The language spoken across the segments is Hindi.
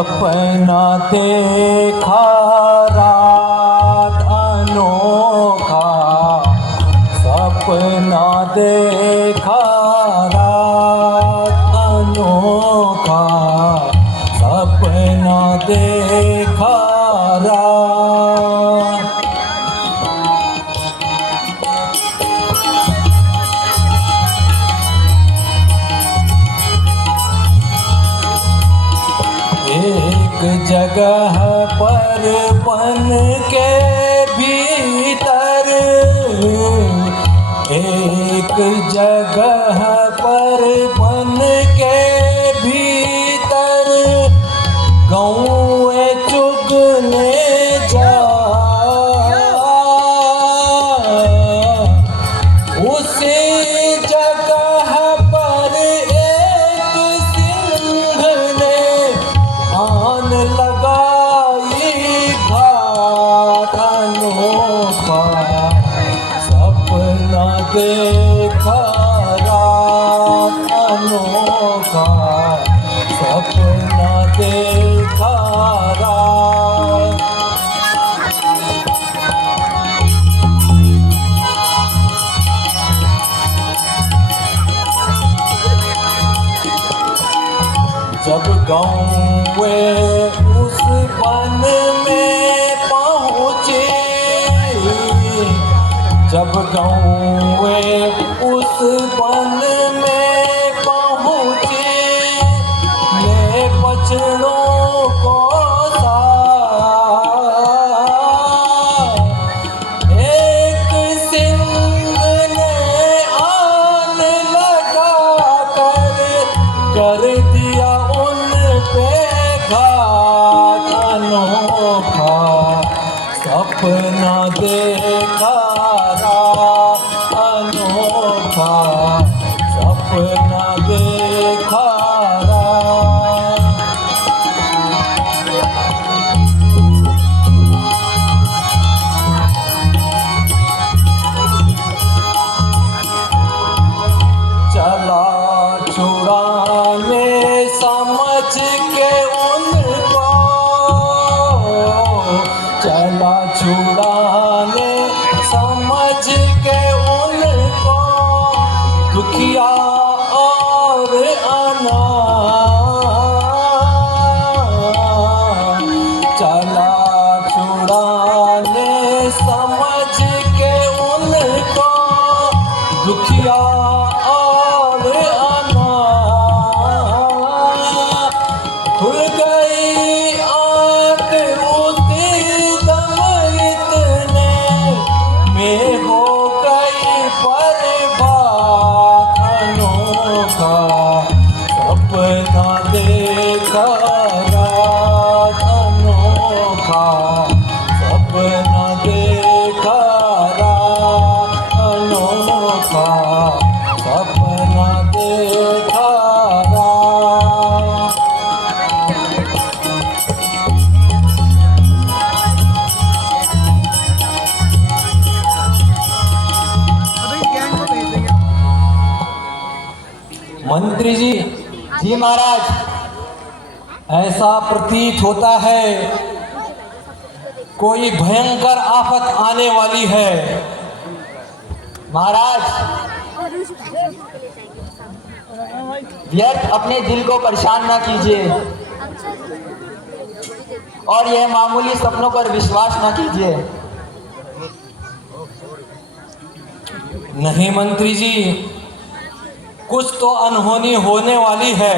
सपना देखा रात अनोखा, सपना देखा रात अनोखा, सपना देखा रात। एक जगह पर बन के भीतर, एक जगह पर बन के भीतर, गौए चुगने जा उसी जगह पर एक सिंह ने आन लगाई घात अनोखा, सपना देखा रात अनोखा, सपना देखा रात। जब गौए उस वन में पहुँचे, जब गौए उस वन में पहुँचे, ले बछड़ों को साथ, एक सिंह ने आन लगा कर दिया उन पे घात अनोखा, सपना देखा रात अनोखा, सपना देखा रात। चला छुड़ाने समझ के उनको, चला छुड़ाने समझ के उनको, दुखिया और अनाथ, चला छुड़ाने समझ के उनको, दुखिया और अनाथ। खुल गई आँख उसी दम इतने में हो गई बर्बाद अनोखा, सपना देखा रात अनोखा, सपना देखा रात अनोखा, सपना देखा रात। मंत्री जी। जी महाराज। ऐसा प्रतीत होता है कोई भयंकर आफत आने वाली है। महाराज, व्यर्थ अपने दिल को परेशान ना कीजिए और यह मामूली सपनों पर विश्वास ना कीजिए। नहीं मंत्री जी, कुछ तो अनहोनी होने वाली है।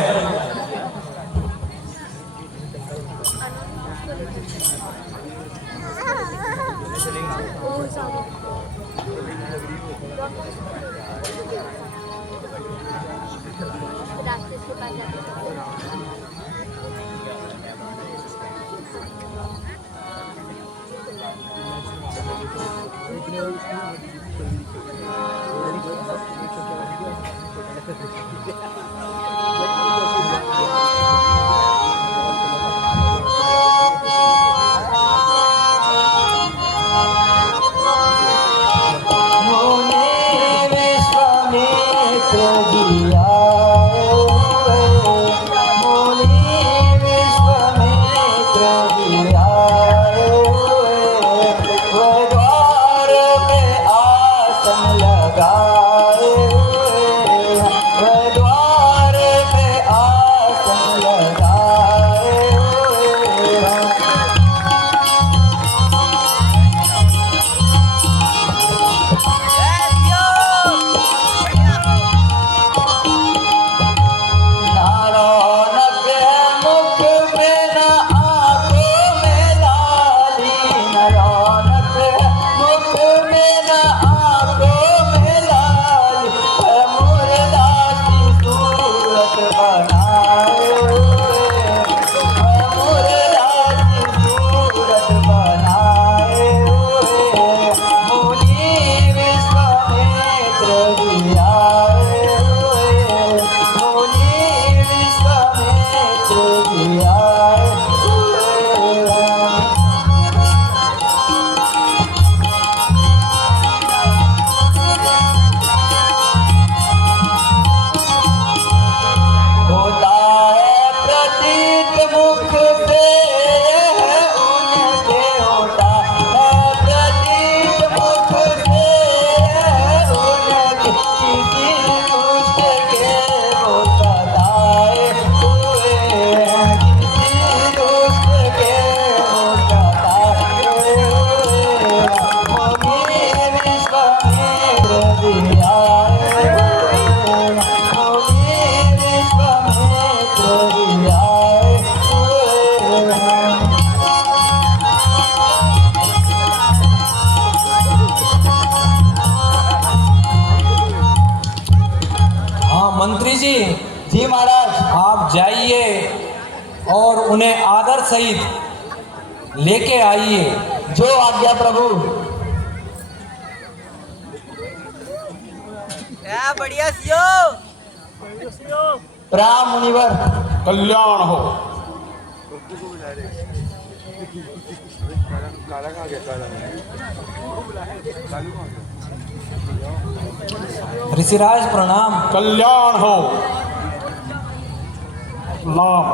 विश्व में मंत्री जी, जी महाराज। आप जाइए और उन्हें आदर सहित लेके आइए। जो आज्ञा प्रभु। बढ़िया सियो। प्रणाम मुनिवर। कल्याण हो। ऋषिराज प्रणाम। कल्याण हो। नाम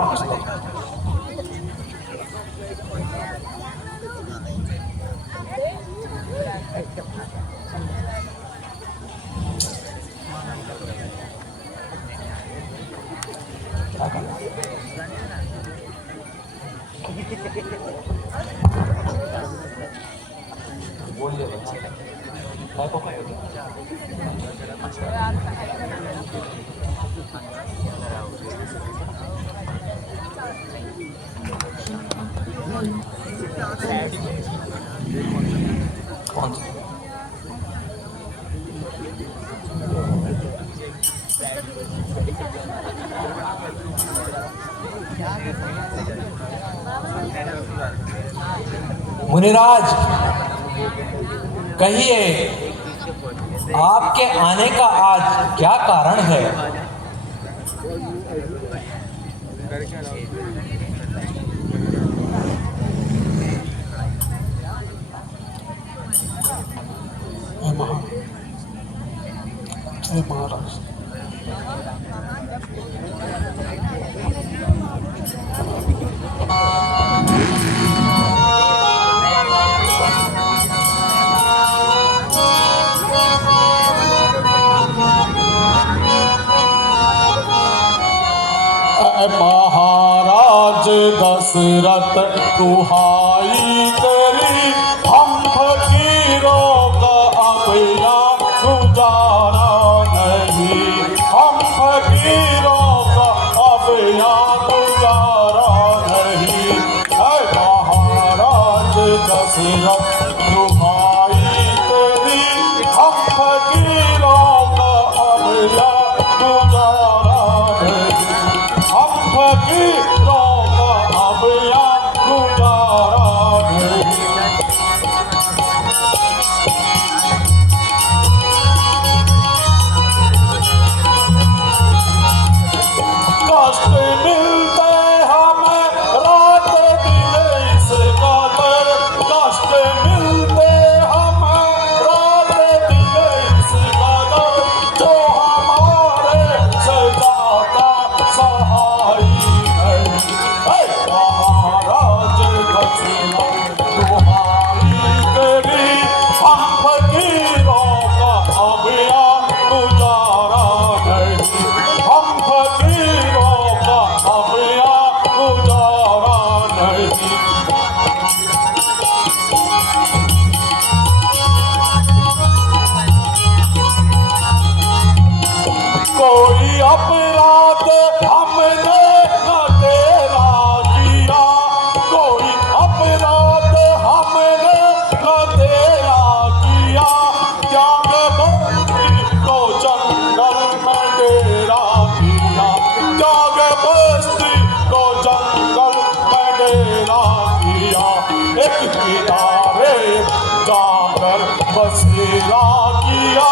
कौन सा? मुनिराज, कहिए आपके आने का आज क्या कारण है? महाराज महाराज दशरथ दुहाई तेरी, हम फकीरों का अब यहाँ गुजारा नहीं। हम फकीरों का अब यहाँ गुजारा नहीं। ऐ महाराज दशरथ दुहाई तेरी, हम फकीरों का अब यहाँ गुजारा नहीं। हम फकीरों का अब यहाँ गुजारा नहीं। कष्ट मिलते हमें रात दिन इस कदर, कष्ट मिलते हमें रात दिन इस कदर, जो हमारे से ज्यादा सहाय नहीं। ऐ महाराज दशरथ दुहाई तेरी, हम फकीरों का अब यहाँ गुजारा नहीं। हम फकीरों का अब यहाँ गुजारा नहीं। कोई अपराध हमने न तेरा किया, कोई अपराध हमने न तेरा किया। त्याग बस्ती को जंगल में डेरा किया, त्याग बस्ती को जंगल में डेरा किया। एक किनारे जाकर बसेरा किया,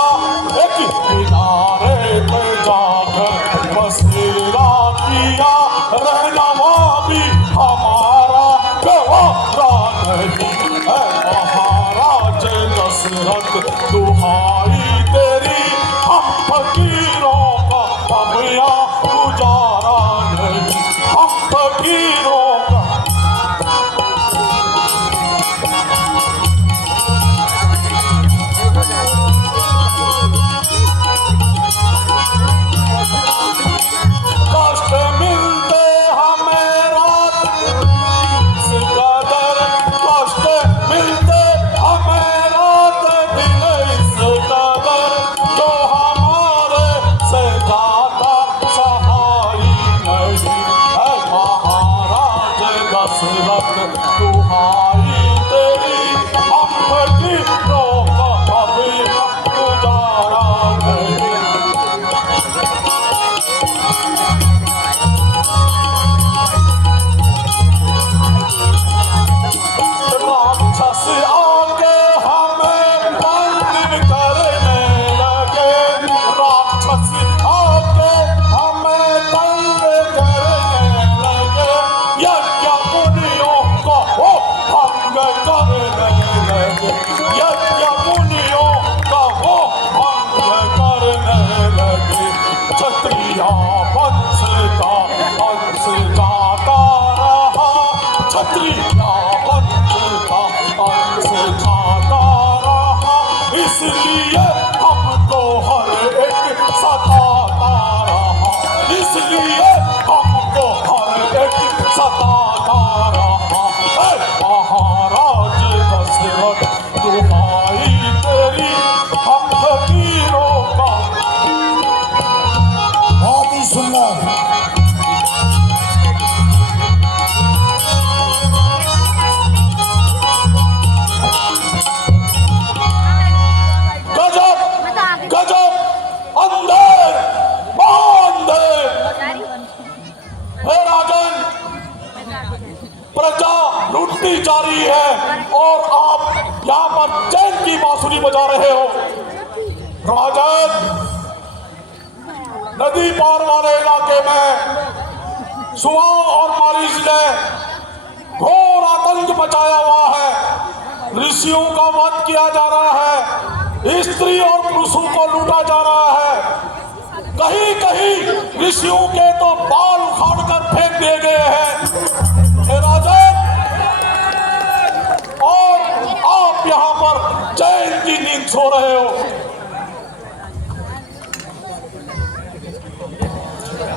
एक किनारे पे जाकर बसेरा किया। रहना भी हमारा गवारा नहीं। है महाराज दशरथ दुहाई तेरी, हम फकीरों का अब यहाँ गुजारा नहीं। हम फकीरों का कष्ट मिलते हमें रात इस कदर, कष्ट मिलते हमें रात दिन इस कदर, जागने लगे। क्षत्रिया वंश का अंश जाता रहा, क्षत्रिया वंश का अंश जाता रहा, इसलिए हमको हर एक सताता रहा, इसलिए हमको हर एक सताता रहा। महाराज दशरथ दुहाई तेरी, हम फकीरों का। बहुत ही सुंदर। गजब गजब अंधेर, महाअंधेर। हे राजन, प्रजा लूटनी जा रही है और आप यहाँ पर चैन की बांसुरी बजा रहे हो। राजन, नदी पार वाले इलाके में सुआ और बारिश ने घोर आतंक मचाया हुआ है। ऋषियों का वध किया जा रहा है, स्त्री और पुरुषों को लूटा जा रहा है। कहीं कहीं ऋषियों के तो बाल उखाड़ कर फेंक दिए गए हैं। हे राजन, और आप यहाँ पर चैन की नींद सो रहे हो।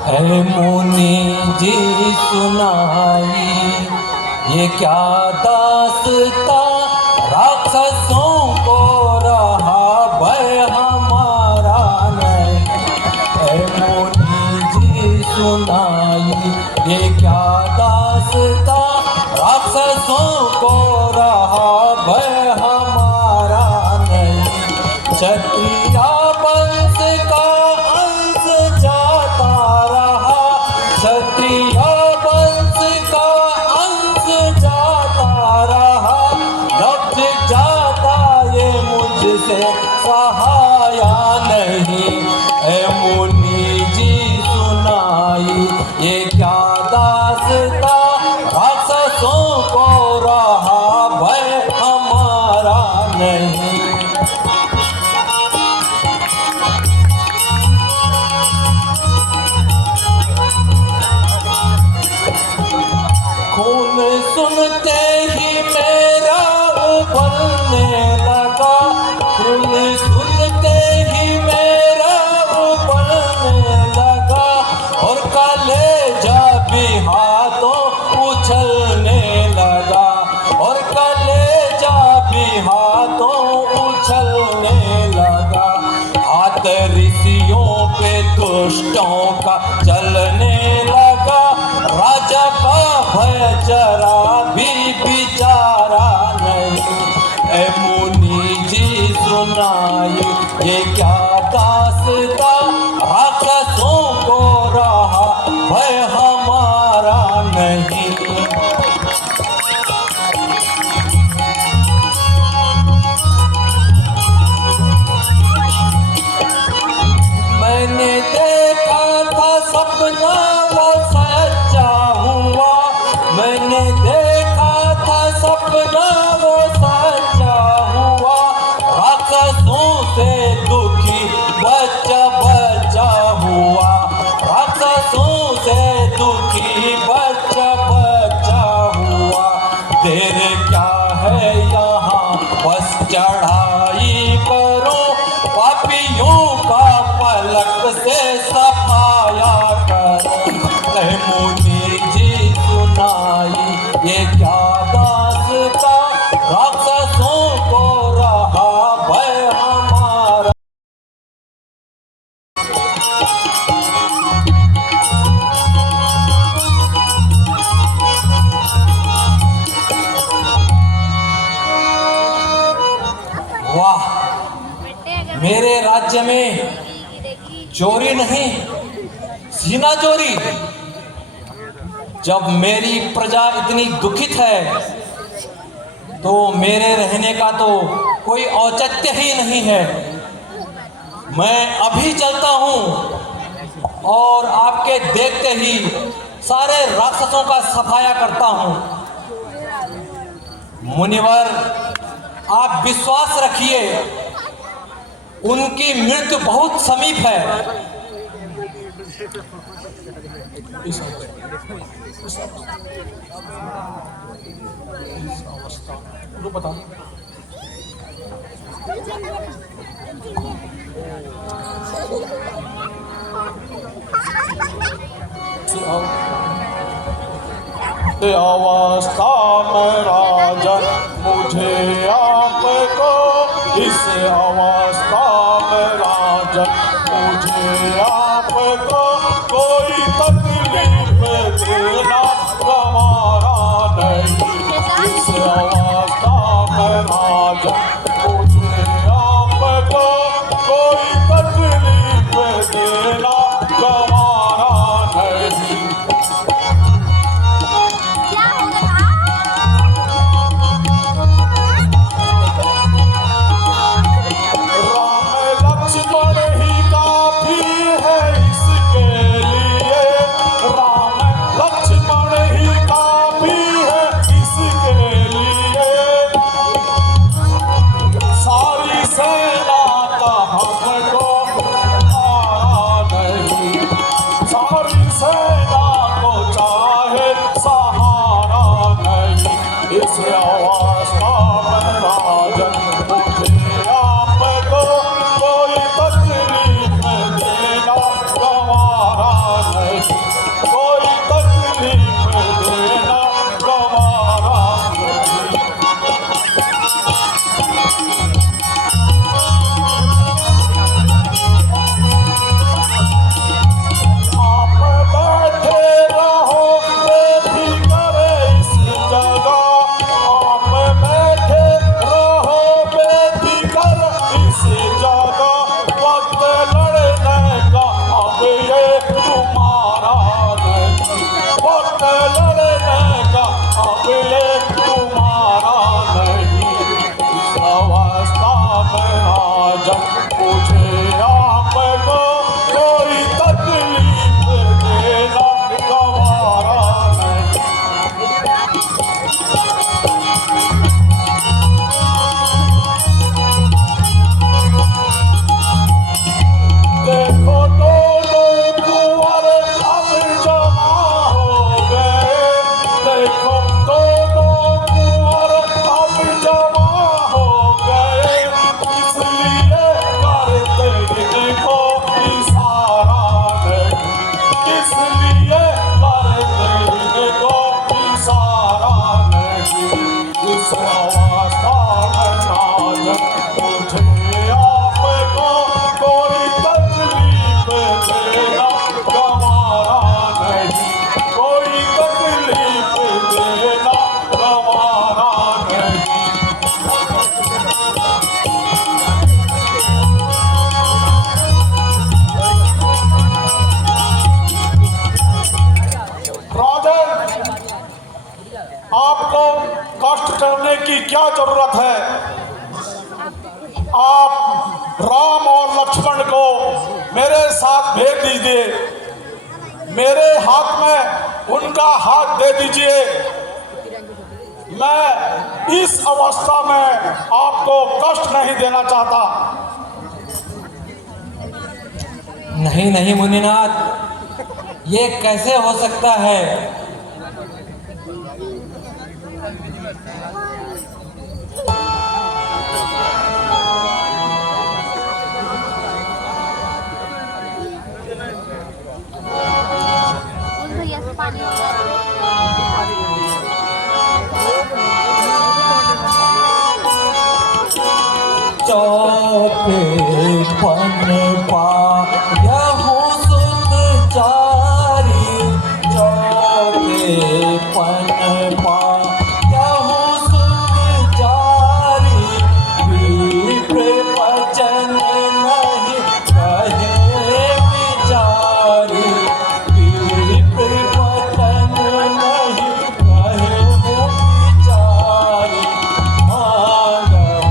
है मुनि जी सुनाई ये क्या दास्ता, राक्षसों को रहा भय हमारा नहीं। है मुनि जी सुनाई ये क्या दास्ता, राक्षसों को रहा भय हमारा नहीं। क्षत्रिया वंश का अंश जाता रहा, क्षत्रिया वंश का अंश जाता रहा, लब्ध जाता ये मुझसे सहाया नहीं। ए मुनि जी सुनाई ये क्या दास्ता, राक्षसों को रहा भय हमारा नहीं। खून सुनते ही मेरा उबलने लगा, खून सुनते ही मेरा उबलने लगा, और कलेजा भी हाथों उछलने लगा, और कलेजा भी हाथों उछलने लगा। हाथ ऋषियों पे दुष्टों का चलने लगा, राजा का भय जरा भी बिचारा नहीं। ए मुनि जी सुनाई ये क्या दास्ता, राक्षसों को रहा भय हमारा नहीं। मैंने देखा था सपना वो सच्चा हुआ, मैंने देखा था सपना वो सच्चा हुआ, राक्षसों से दुखी बच्चा बच्चा हुआ, राक्षसों से दुखी बच्चा बच्चा हुआ। देर क्या है यहाँ बस चढ़ाई करो, पापियों का पलक से सफाया करो। ए मुनि जी सुनाई ये क्या दास्ता, राक्षसों को रहा भय हमारा। वाह, मेरे राज्य में चोरी नहीं, सीना चोरी। जब मेरी प्रजा इतनी दुखित है तो मेरे रहने का तो कोई औचित्य ही नहीं है। मैं अभी चलता हूँ और आपके देखते ही सारे राक्षसों का सफाया करता हूँ। मुनिवर, आप विश्वास रखिए, उनकी मृत्यु बहुत समीप है। इस अवस्था रुक बता अवस्था में राजन मुझे आपको, इस अवस्था में राजन मुझे आपको कोई तकलीफ देना गवारा नहीं। इस अवस्था में राजन मुझे आपको कोई तकलीफ देना गवारा नहीं। करने की क्या जरूरत है? आप राम और लक्ष्मण को मेरे साथ भेज दीजिए, मेरे हाथ में उनका हाथ दे दीजिए। मैं इस अवस्था में आपको कष्ट नहीं देना चाहता। नहीं नहीं मुनिनाथ, ये कैसे हो सकता है? चौके पन पायहु सुत चारी, चौके पन पायहु सुत चारी, विप्र वचन नहीं कहे विचारी, विप्र वचन नहीं कहे विचारी। मांगहु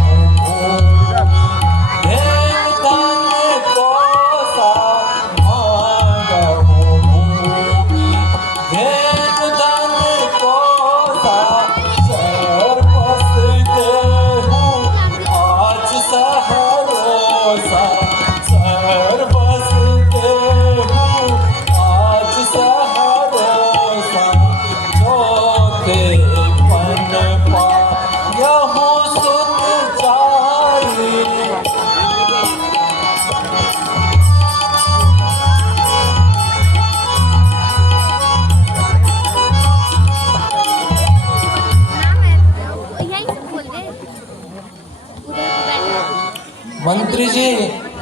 मंत्री जी,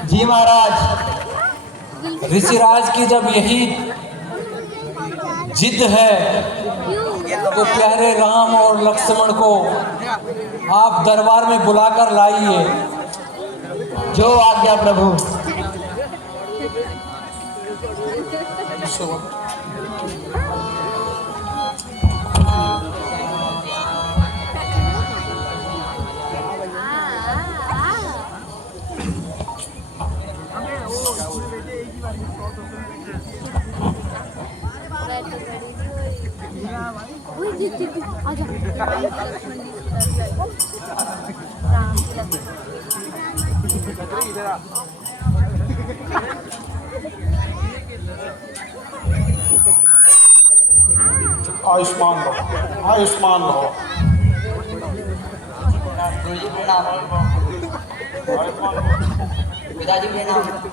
जी महाराज। ऋषिराज की जब यही जिद है तो प्यारे राम और लक्ष्मण को आप दरबार में बुलाकर लाइए। जो आज्ञा प्रभु। आयुष्मान रहो, आयुष्मान रहो।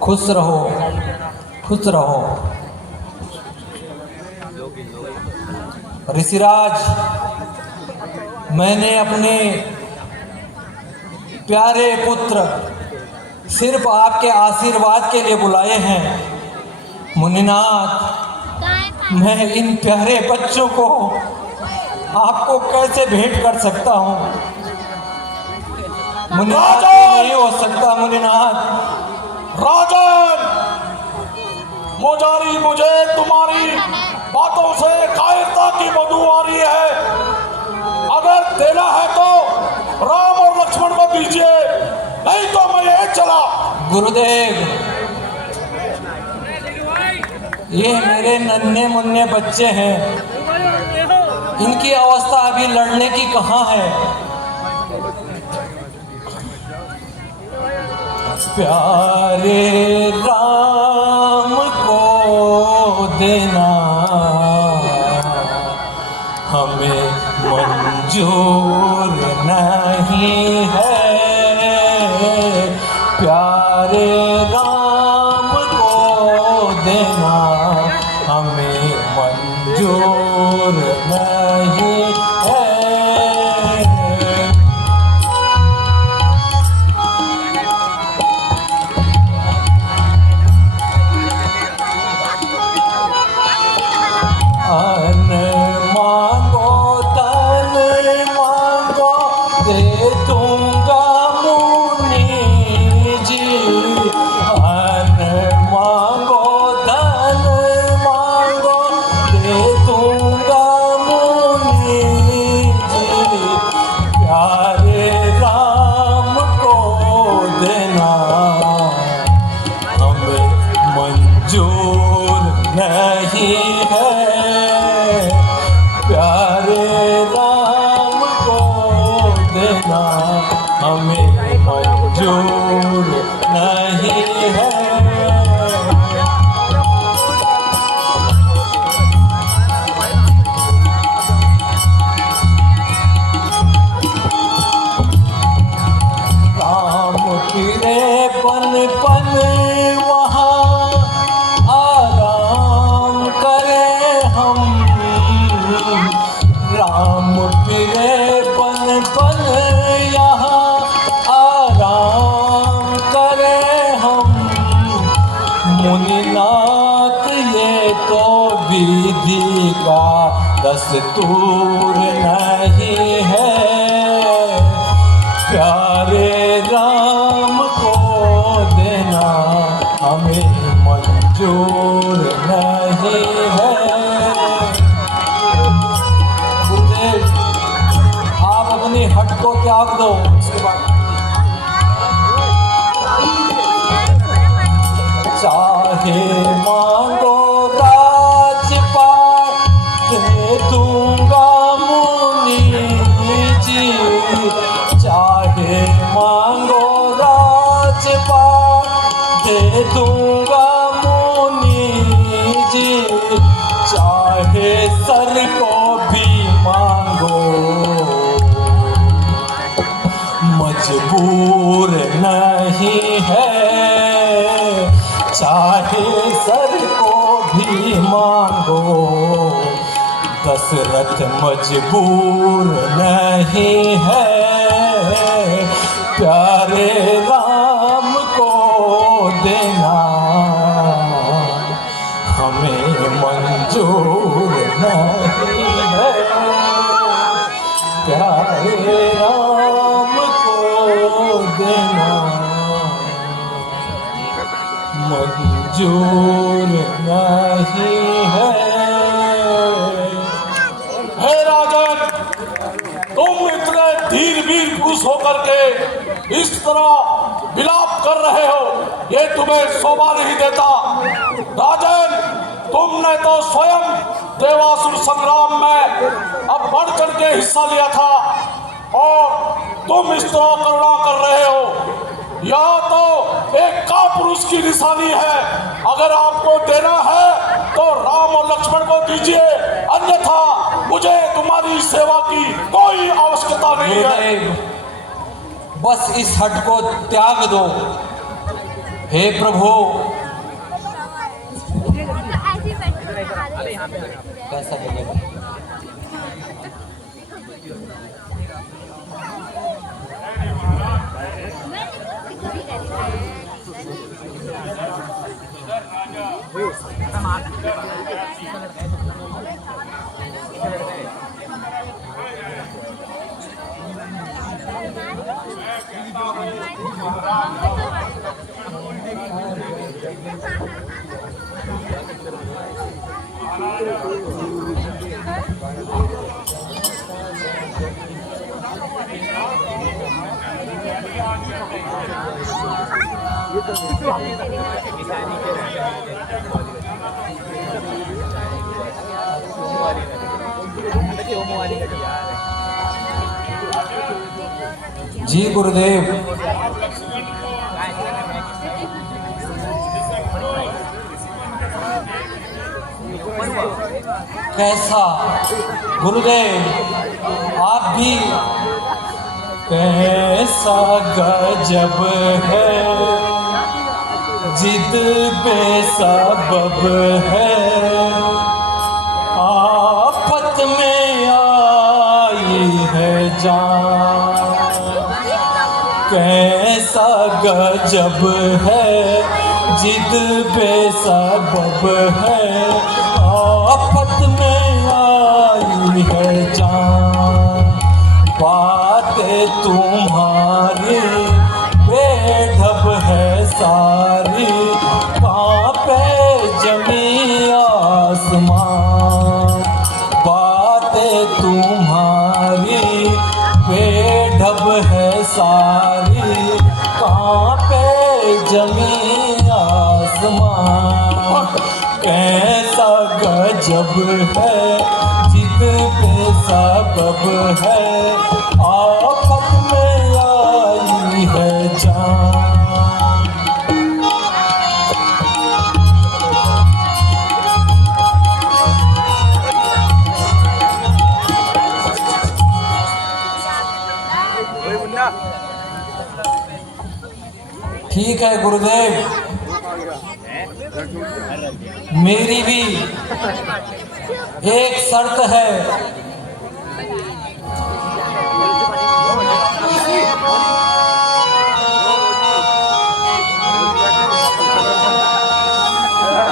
खुश रहो, खुश रहो। ऋषिराज, मैंने अपने प्यारे पुत्र सिर्फ आपके आशीर्वाद के लिए बुलाए हैं। मुनिनाथ, मैं इन प्यारे बच्चों को आपको कैसे भेंट कर सकता हूँ? मुनिनाथ, नहीं हो सकता मुनिनाथ। राजन, मोजारी, मुझे तुम्हारी बातों से कायरता की बदबू आ रही है। अगर देना है तो राम और लक्ष्मण को दीजिए, नहीं तो मैं ये चला। गुरुदेव, ये मेरे नन्हे मुन्ने बच्चे हैं, इनकी अवस्था अभी लड़ने की कहाँ है। प्यारे राम को देना हमें मंजूर नहीं है। प्यारे राम को देना हमें मंजूर नहीं है। अन मांगो तन मांगो दे दूंगा मुनि जी। अन मांगो धन मांगो दे दूंगा मुनि जी। प्यारे राम को देना हमें मंजूर नहीं है। प्यारे राम को देना हमें मंजूर नहीं है। राम फिरे पन पन वहाँ आराम करें हम। राम फिरे पन पन यहाँ आराम करें हम। मुनिनाथ, ये तो विधि का दस्तूर नहीं है। प्यारे राम को देना हमें मंजूर नहीं है। गुरुदेव, आप अपनी हट को त्याग दो। उसके बाद चाहे मांगो राजपाट दे दूंगा मुनि जी। चाहे मांगो राजपाट दे दूंगा मुनि जी। चाहे सर को भी मांगो मजबूर नहीं है। चाहे सर को भी मांगो दशरथ मजबूर नहीं है। प्यारे राम को देना हमें मंजूर नहीं है। प्यारे राम को देना मंजूर नहीं है। हे राजन, तुम इतने धीर वीर पुरुष होकर के इस तरह विलाप कर रहे हो, ये तुम्हें शोभा नहीं देता। राजन, तुमने तो स्वयं देवासुर संग्राम में अब बढ़ चढ़ के हिस्सा लिया था और तुम इस तरह करुणा कर रहे हो। यह तो एक कापुरुष की निशानी है। अगर आपको देना है तो राम और लक्ष्मण को दीजिए, अन्यथा मुझे तुम्हारी सेवा की कोई आवश्यकता नहीं है। गुरुदेव, बस इस हट को त्याग दो। हे प्रभु, कैसा लगेगा? जी गुरुदेव, कैसा गुरुदेव, आप भी कैसा गजब है, जिद बेसबब है, आफत में आई है जान। कैसा गजब है, जिद बेसबब है, आफत में आई है जान। बातें तुम्हारी बेढब है सारी, कांपे जमी आसमान। बातें तुम्हारी बेढब है सारी, कांपे जमी आसमान। कैसा गजब है, जिद पे सबब है, आफत में आई है जान। ठीक है गुरुदेव, मेरी भी एक शर्त है।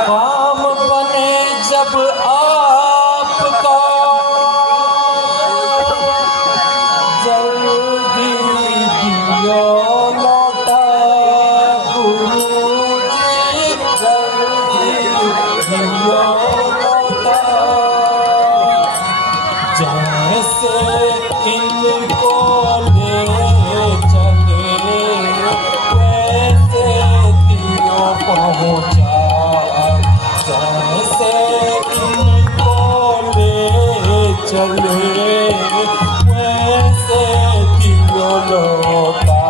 काम बने जब आपका, जल्दी दियो लौटा गुरुजी, जल्दी दियो लौटा। जैसे इनको ले चले, वैसे दियो पहुँचा। जैसे इनको ले चले, वैसे दियो लौटा।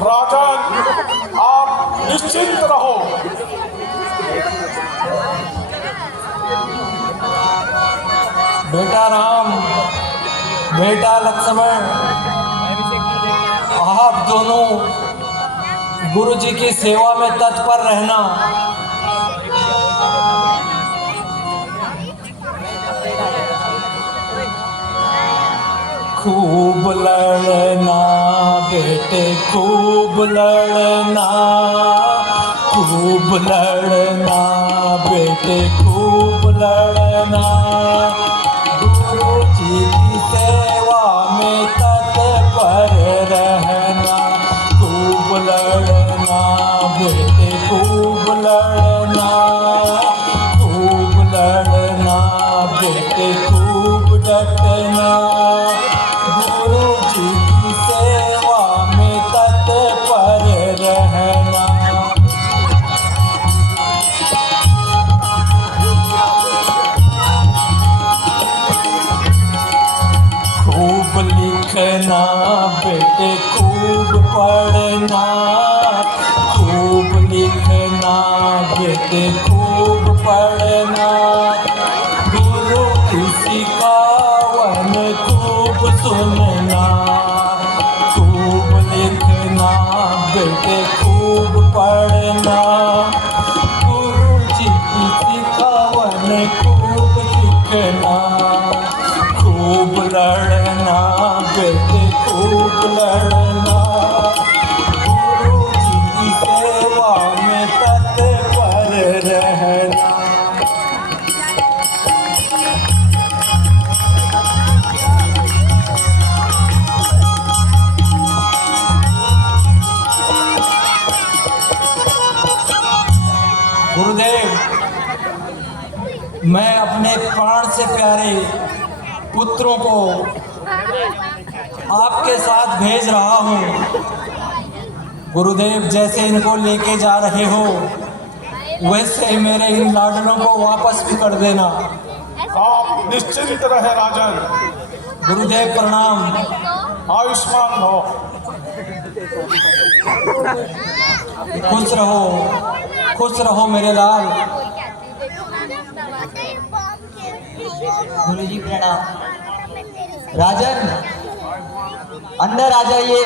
राजन, आप निश्चिंत रहो। बेटा राम, बेटा लक्ष्मण, आप दोनों गुरु जी की सेवा में तत्पर रहना। खूब लड़ना बेटे खूब लड़ना, खूब लड़ना बेटे खूब लड़ना, गुरु जी की सेवा में तत्पर रहना, खूब लड़ना बेटे खूब लड़ना, खूब लड़ना बेटे खूब डटना, गुरु जी की सेवा में तत्पर रहना। खूब लिखना बेटे खूब पढ़ना, खूब लिखना बेटे खूब पढ़ना, गुरु की सिखावन खूब सुनना, खूब लिखना बेटे खूब पढ़ना, गुरु जी की सिखावन खूब लिखना, खूब लड़ना बेटे खूब लड़ना, गुरु जी की सेवा में तत्पर रहना। गुरुदेव, मैं अपने प्राण से प्यारे पुत्रों को आपके साथ भेज रहा हूँ। गुरुदेव, जैसे इनको लेके जा रहे हो वैसे ही मेरे इन लाडलों को वापस भी कर देना। आप निश्चिंत रहे राजन। गुरुदेव प्रणाम। आयुष्मान भव। खुश रहो मेरे लाल। गुरु जी प्रणाम। राजन, अंदर आ जाइए।